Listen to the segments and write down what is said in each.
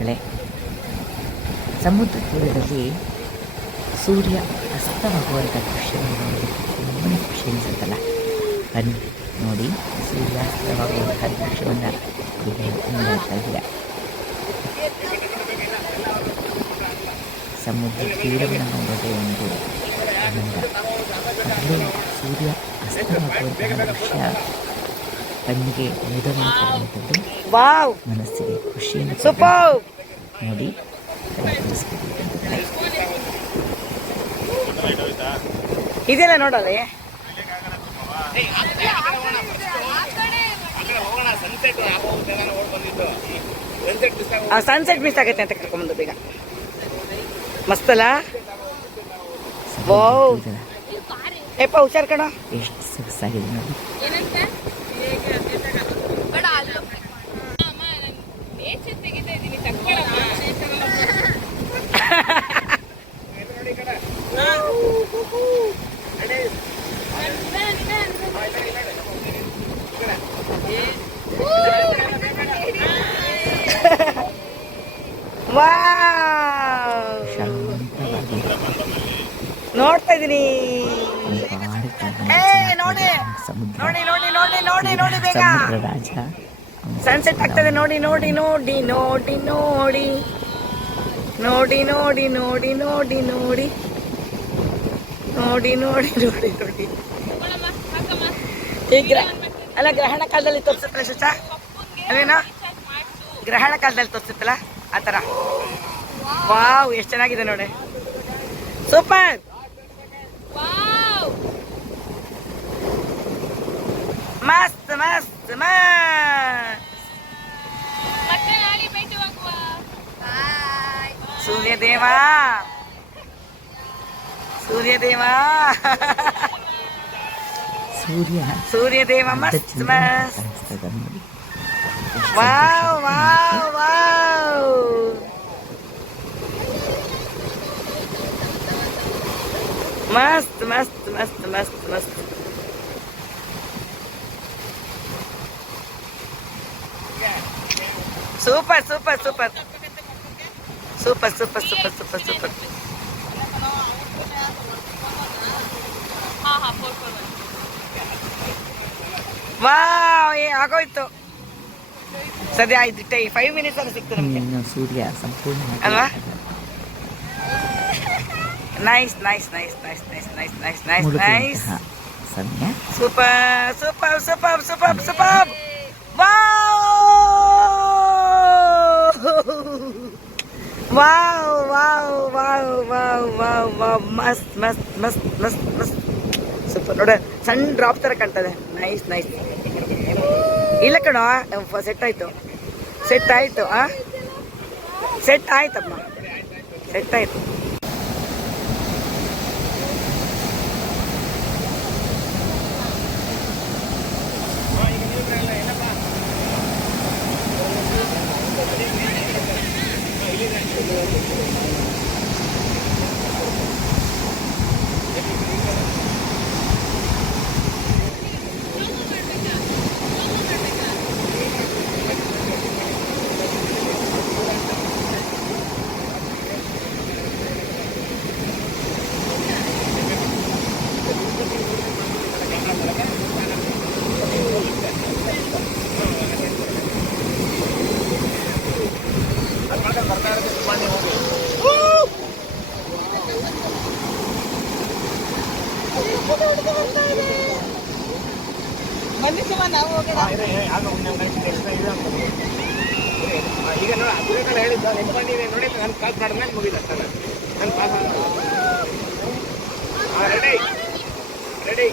ಸ್ನೇಹಿತರೆ. ಸಮುದ್ರ ತೀರದಲ್ಲಿ ಸೂರ್ಯ ಅಸ್ತವಾಗುವಂಥ ದೃಶ್ಯವನ್ನು ನೋಡೋದಕ್ಕೆ ತುಂಬಾ ಖುಷಿ ಅನಿಸುತ್ತಲ್ಲ. ಬನ್ನಿ ನೋಡಿ, ಸೂರ್ಯ ಅಸ್ತವಾಗುವಂಥ ದೃಶ್ಯವನ್ನು ನೋಡ್ತಾ ಇದ್ದೀರಾ. ಸಮುದ್ರ ತೀರವನ್ನು ನೋಡೋದೇ ಒಂದು ಆನಂದ. ಅದರಲ್ಲೂ ಸೂರ್ಯ ಅಸ್ತವಾಗುವಂತಹ ದೃಶ್ಯ ಕಣ್ಣಿಗೆ ಮುದವಾಗುವಂಥದ್ದು, ಮನಸ್ಸಿಗೆ ಖುಷಿಯನ್ನು ನೋಡಿ ಇದೆಲ್ಲ ನೋಡಲ್ಲ. ಸನ್ಸೆಟ್ ಮಿಸ್ ಆಗೈತೆ ಅಂತ ಕರ್ಕೊಂಬಂದು ಬೇಗ. ಮಸ್ತಲ್ಲ. ಏಪ್ಪ ಹುಷಾರ್ ಕಣ. ಎಷ್ಟು ಸೊಗಸಾಗಿದೆ ನೋಡಿ. ನೋಡ್ತಾ ಇದೀನಿ. ಸಮುದ್ರ ರಾಜ ಸನ್ಸೆಟ್ ಆಗ್ತದೆ. ನೋಡಿ ನೋಡಿ ನೋಡಿ ನೋಡಿ ನೋಡಿ ನೋಡಿ ನೋಡಿ ನೋಡಿ ನೋಡಿ ನೋಡಿ ನೋಡಿ ನೋಡಿ ನೋಡಿ ನೋಡಿ. ಈಗ ಅಲ್ಲ, ಗ್ರಹಣ ಕಾಲದಲ್ಲಿ ತೋರಿಸುತ್ತಲ್ಲ ಶುಚ, ಅಲ್ಲೇನೋ ಗ್ರಹಣ ಕಾಲದಲ್ಲಿ ತೋರಿಸುತ್ತಲ್ಲ ಆ ಥರ. ವಾವ್, ಎಷ್ಟು ಚೆನ್ನಾಗಿದೆ ನೋಡಿ. ಸೂಪರ್. ಮಸ್ತ್ ಮಸ್ತ್ ಮಸ್ತ್. ಸೂರ್ಯದೇವ ಸೂರ್ಯದೇವ ಸೂರ್ಯದೇವ ಮಸ್ತ್ ಮಸ್ತ್. Wow wow wow. ಮಸ್ತ್ ಮಸ್ತ್ ಮಸ್ತ್ ಮಸ್ತ್ ಮಸ್ತ್. Super super super super super super super super. Wow, ಆಗೋಯ್ತು ಸದ್ಯ. 5 ಮಿನಿಟ್ಸ್ ಅಲ್ಲಿ ಸಿಗ್ತದೆ ನಮಗೆ ಸೂರ್ಯ ಸಂಪೂರ್ಣ ಅಲ್ವಾ. Nice nice nice nice nice nice nice nice nice. Super super super super super. Wow wow wow wow wow wow. ಮಸ್ತ್ ಮಸ್ತ್ ಮಸ್ತ್ ಮಸ್ತ್ ಮಸ್ತ್. ಸೂಪರ್ ನೋಡ, ಸಣ್ಣ ಡ್ರಾಪ್ ತರ ಕಾಣ್ತದೆ. Nice nice. ಇಲ್ಲ ಕಣೋ, ಸೆಟ್ ಆಯ್ತು ಸೆಟ್ ಆಯ್ತು. ಸೆಟ್ ಆಯ್ತಮ್ಮ, ಸೆಟ್ ಆಯ್ತು. ಈಗ ನೋಡಿ ಅದೇ ಹೇಳಿದ್ದ ನೆನ್ಕೊಂಡಿದೆ ನೋಡಿ. ನನ್ನ ಕಾಲ್ ಮಾಡಿದ್ಮೇಲೆ ಮುಗಿದ ನನ್ನ ಪಾಸ್. Ready ready.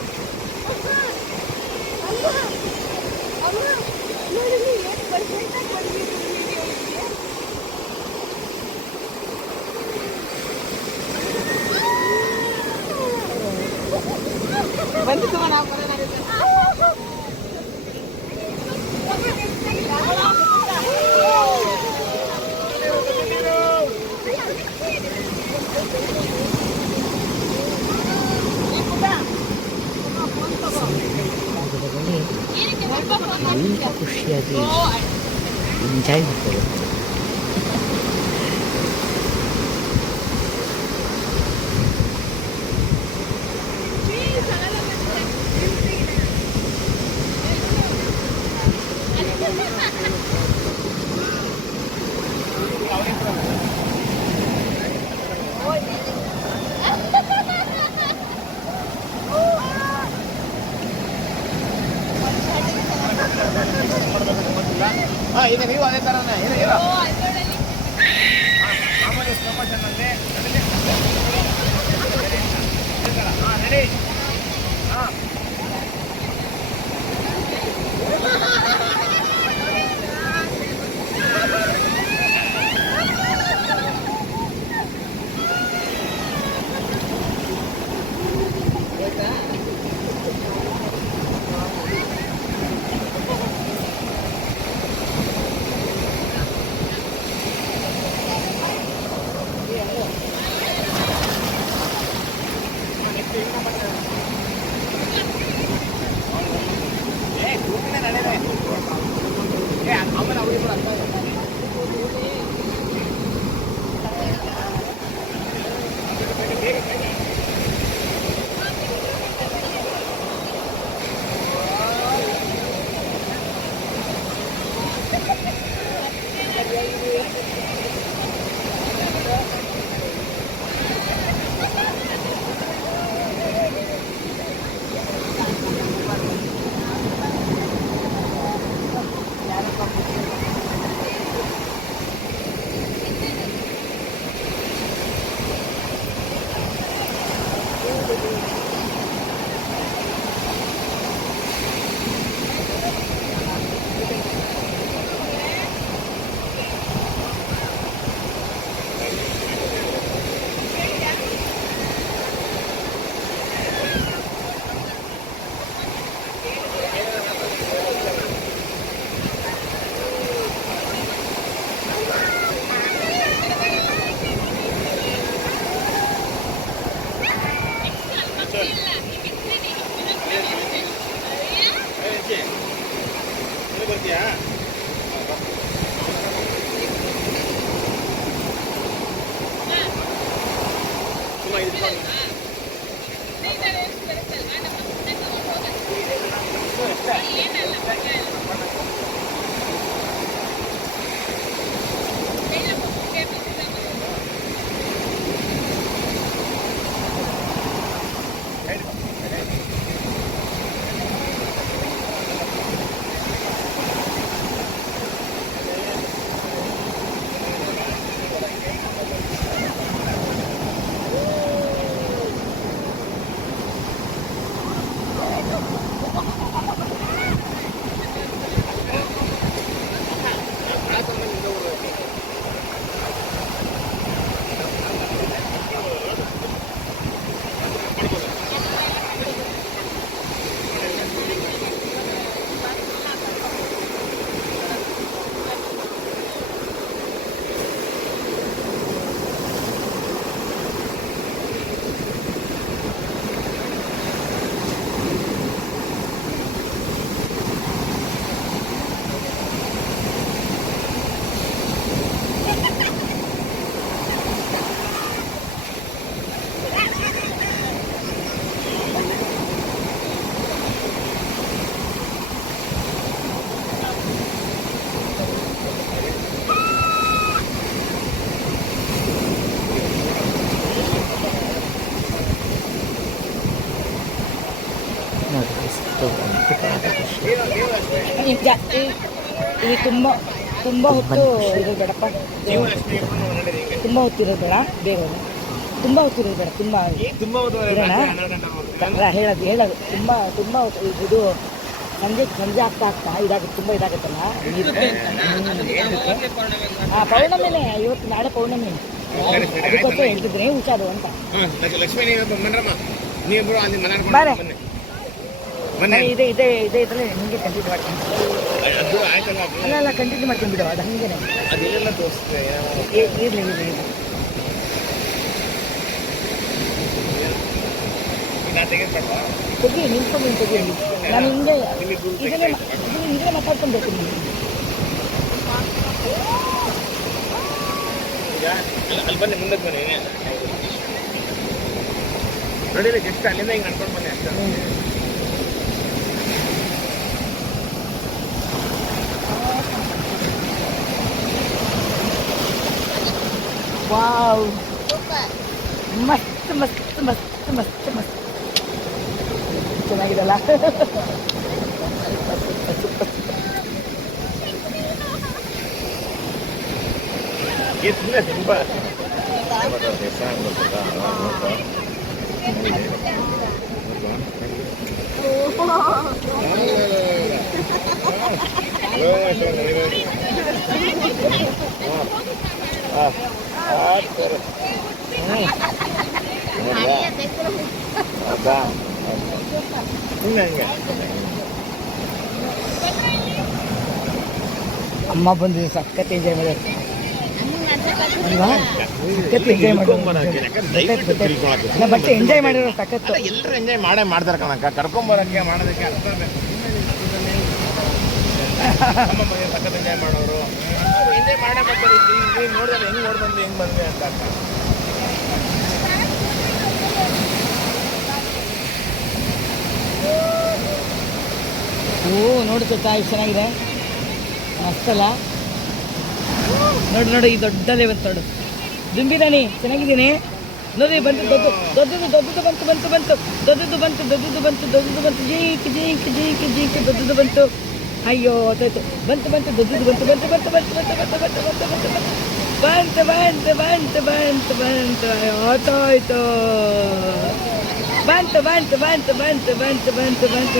ಬಂದಿತ್ತು ನಾವು ಎಲ್ಲ ಖುಷಿಯಾಗಿ ಎಂಜಾಯ್ ಮಾಡ್ತಾರೆ. ಬರ್ತೀಯಾ? ಸುಮ್ಮ ಇಟ್ಕೊಂಡು ನೋಡಿ ಎಷ್ಟು ಅದ್ಭುತವಾದ ದೃಶ್ಯ. ಇದು ತುಂಬ ಹೊತ್ತು ಇದು ಬೇಡಪ್ಪ, ತುಂಬ ಹೊತ್ತಿರೋದು ಬೇಡ, ಬೇಗ ತುಂಬ ಹೊತ್ತಿರೋದು ಬೇಡ, ತುಂಬ ಹೇಳೋದು ತುಂಬ ಇದು ಸಂಜೆ ಆಗ್ತಾ ಇದಾಗುತ್ತೆ, ತುಂಬ ಇದಾಗುತ್ತಲ್ಲ ಪೌರ್ಣಮಿನೇ ಇವತ್ತು, ನಾಳೆ ಪೌರ್ಣಮಿ, ಅದಕ್ಕೋಸ್ಕರ ಹೇಳ್ತಿದ್ರೆ ಹುಷಾರು ಅಂತ. ಲಕ್ಷ್ಮೀ ನೀವಿಬ್ರು ಅಲ್ಲಿ ಮನೆ ಬಾರೆ ಇದೆ ಇದ್ರಲ್ಲಿ ನಿಮಗೆ ಕಂಟಿನ್ಯೂ ಮಾಡ್ತೀನಿ. ಅಲ್ಲ ಕಂಟಿನ್ಯೂ ಮಾಡ್ತೀನಿ ಬಿಡು, ಅದು ಹಂಗೆ ಅದೆಲ್ಲ ತೋರಿಸ್ತದೆ. ಇರಲಿ ತೆಗಿ, ನಿಂತ್ಕೊಂಡು ತೆಗಿ. ನಾನು ಹಿಂಗೆ ಇದನ್ನೇ ಮಾತಾಡ್ಕೊಂಡು ಬರ್ತೀನಿ. ಅಲ್ಲಿ ಬನ್ನಿ, ಮುಂದಕ್ಕೆ ಬನ್ನಿ. ನೋಡಿ ಜಸ್ಟ್ ಅಲ್ಲಿಂದ ಹಿಂಗೆ ನಡ್ಕೊಂಡು ಬನ್ನಿ ಅಷ್ಟೇ. ವಾವ್, ಮಸ್ತ್ ಮಸ್ತ್ ಮಸ್ತ್ ಮಸ್ತ್ ಮಸ್ತ್ ಚೆನ್ನಾಗಿದಲ್ಲ. ಇದನ್ನ ತುಂಬ ಚೆನ್ನಾಗಿ ಗೊತ್ತಲ್ಲ ಹೌದಾ ಹಿಂಗೆ ಅಮ್ಮ ಬಂದಿದೆ, ಸಖತ್ ಎಂಜಾಯ್ ಮಾಡೋದು ಅಲ್ವಾ? ಸಖತ್ ಎಂಜಾಯ್ ಮಾಡೋದು, ಬಟ್ ಎಂಜಾಯ್ ಮಾಡಿರೋ ಸಖತ್ತು. ಎಲ್ಲರೂ ಎಂಜಾಯ್ ಮಾಡ್ತಾರೆ ಕಣಕ್ಕ, ಕರ್ಕೊಂಬರಕ್ಕೆ ಮಾಡೋದಕ್ಕೆ ಅರ್ಥ ನಮ್ಮ ಮನೆ ಸಖತ್ ಎಂಜಾಯ್ ಮಾಡೋರು ಎಂಜಾಯ್ ಮಾಡೇ ಮಾಡ್ತಾರೆ. ಈಗ ನೋಡಿದ್ರೆ ಹೆಂಗೆ ನೋಡ್ಬಂದು ಹೆಂಗೆ ಬಂದ್ವಿ ಅಂತ ಅರ್ಥ. ಓ ನೋಡಿ ಸುತ್ತ ಎಷ್ಟು ಚೆನ್ನಾಗಿದೆ, ಮಸ್ತಲ್ಲ. ನೋಡಿ ಈ ದೊಡ್ಡದೇ ಬಂತು ನೋಡು, ದುಂಬಿರಾಣಿ ಚೆನ್ನಾಗಿದ್ದೀನಿ ನೋಡಿ. ಬಂತು ದೊಡ್ಡದು ಬಂತು ಜೀಕ್ ದೊಡ್ಡದು ಬಂತು. ಅಯ್ಯೋ ಆಯ್ತು, ಬಂತು ದೊಡ್ಡದು ಬಂತು ಆಯ್ತಾಯ್ತು. ಬಂತು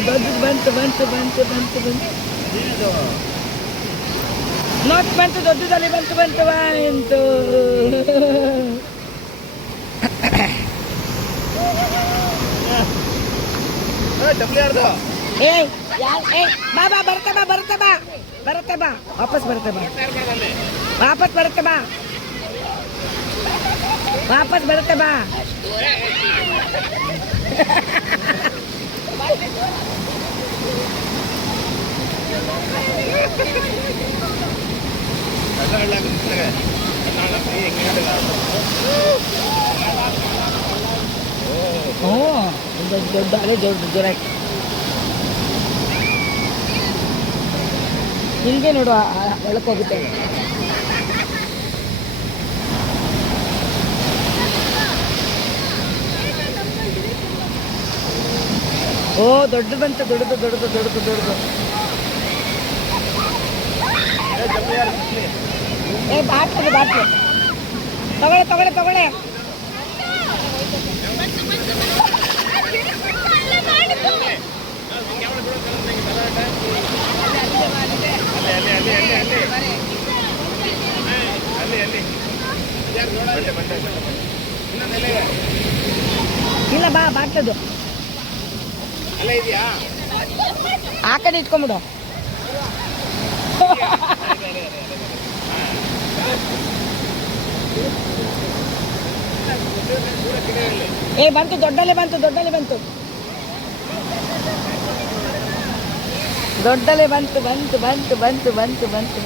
ದೊಡ್ಡದು ನೋಟ್ ಬಂತು, ದೊಡ್ಡದಲ್ಲಿ ಬಂತು ಬರುತ್ತೆ ಬಾ ವಾಪಸ್ ಬರುತ್ತೆ ಬಾ. ದೊಡ್ಡ ಜೋರ ಹಿಂಗೆ ನೋಡು, ಒಳಕ್ಕೆ ಹೋಗುತ್ತೆ. ಓ ದೊಡ್ಡದು ಬಂತು, ದೊಡ್ಡದು. ಬಾಟ್ಲು ತಗೊಳ್ಳೆ. ಇಲ್ಲ ಬಾ, ಬಾಟ್ಲದು ಆ ಕಡೆ ಇಟ್ಕೊಂಬಿಡು. ಬಂತು, ದೊಡ್ಡಲೆ ಬಂತು. ದೊಡ್ಡಲೆ ಬಂತು. ದೊಡ್ಡಲೆ ಬಂತು.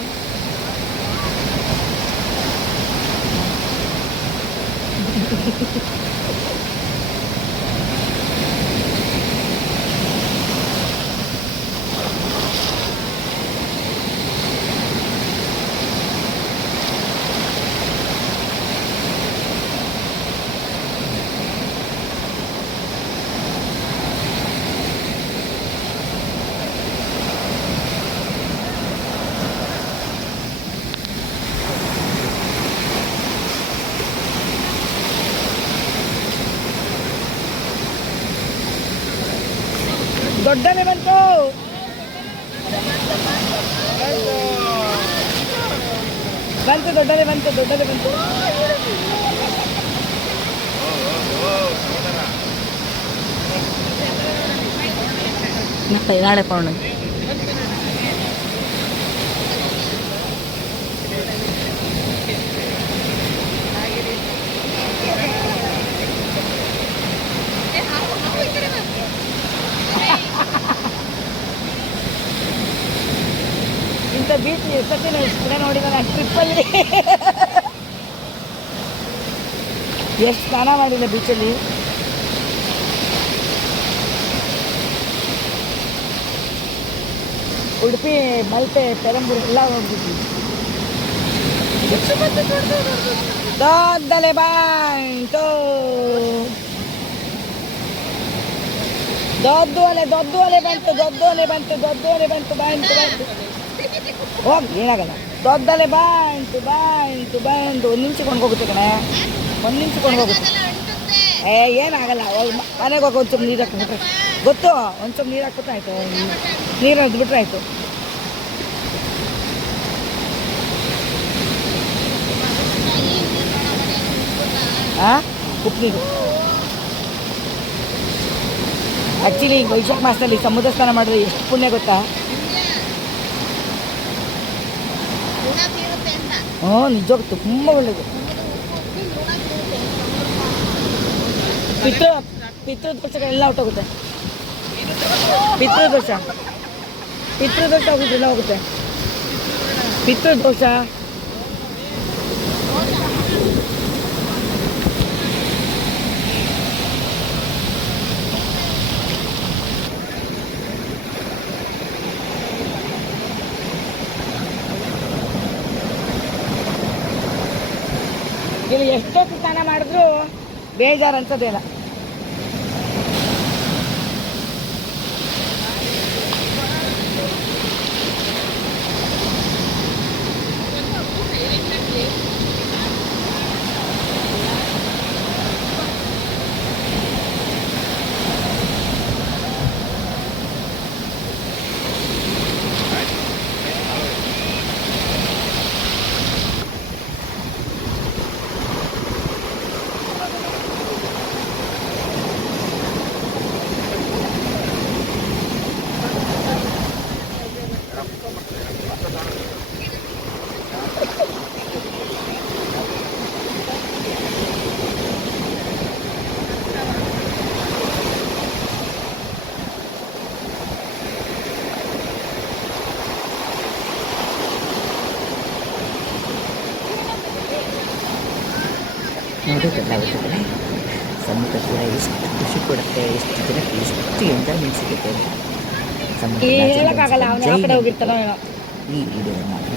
ನಾಳೆ ಪೌಣ ಇಂಥ ಬೀಚ್ ಎಷ್ಟೊತ್ತಿ ನೋಡಿದ ಟ್ರಿಪ್ಪಲ್ಲಿ. ಎಷ್ಟು ಸ್ನಾನ ಮಾಡಿಲ್ಲ ಬೀಚಲ್ಲಿ. ಉಡುಪಿ, ಮಲ್ಪೆ, ಪೆರಂಬೂರು ಎಲ್ಲ ಹೋಗ್ಬಿಟ್ವಿ. ದೊಡ್ಡಲೆ ಬಂತು, ದೊಡ್ಡ ಅಲೆ ಬಂತು. ಹೋಗಿ ಏನಾಗಲ್ಲ. ದೊಡ್ಡಲೆ ಬಾಂಟು ಬಾಂಟು ಬಾಂಟು ಒಂದು ನಿಮಿಷ ಕೊಂಡ್ಕೋಗುತ್ತೆ ಕಣೆ, ಒಂದು ನಿಮಿಷ ಕೊಂಡ್ಕೋಗುತ್ತೆ. ಏನಾಗಲ್ಲ, ಮನೆಗೆ ಹೋಗಿ ಒಂದು ಸ್ವಲ್ಪ ನೀರು ಹಾಕ್ಬಿಟ್ರೆ ಗೊತ್ತು, ಒಂದು ಸ್ವಲ್ಪ ನೀರು ಹಾಕ್ಬಿಟ್ರೆ ಆಯಿತು, ನೀರು ಹರಿದ್ಬಿಟ್ರೆ ಆಯಿತು. ಹಾಂ, ಉಪ್ಪು ನೀರು. ಆ್ಯಕ್ಚುಲಿ ಈಗ ವೈಶಾಖ ಮಾಸದಲ್ಲಿ ಸಮುದ್ರ ಸ್ನಾನ ಮಾಡಿದ್ರೆ ಎಷ್ಟು ಪುಣ್ಯ ಗೊತ್ತಾ? ಹ್ಞೂ, ನಿಜವಾಗ ತುಂಬ ಒಳ್ಳೆಯದು. ಪಿತೃದೋಷಗಳೆಲ್ಲ ಹೊಟ್ಟೋಗುತ್ತೆ. ಪಿತೃದೋಷ ಹೋಗುದಿಲ್ಲ, ಹೋಗುತ್ತೆ. ಪಿತೃದೋಷ, ಇಲ್ಲಿ ಎಷ್ಟೊತ್ತು ಸ್ನಾನ ಮಾಡಿದ್ರು ಬೇಜಾರು ಅನ್ಸೋದಿಲ್ಲ. ನೋಡೋದಲ್ಲ ಅವತ್ತಲ್ಲ ಸಮುದ್ರ ಕೂಡ ಎಷ್ಟು ಖುಷಿ ಕೊಡುತ್ತೆ, ಎಷ್ಟು ಜನಕ್ಕೆ ಎಷ್ಟು ಎಂಜಾಯ್ಮೆಂಟ್ ಸಿಗುತ್ತೆ ಅಂತ. ಹೇಳಕ್ಕಾಗಲ್ಲ, ಅವನು ಯಾವ ಕಡೆ ಹೋಗಿರ್ತಾನೋ ಏನೋ. ಈ ವಿಡಿಯೋವನ್ನು ಮಾಡಿ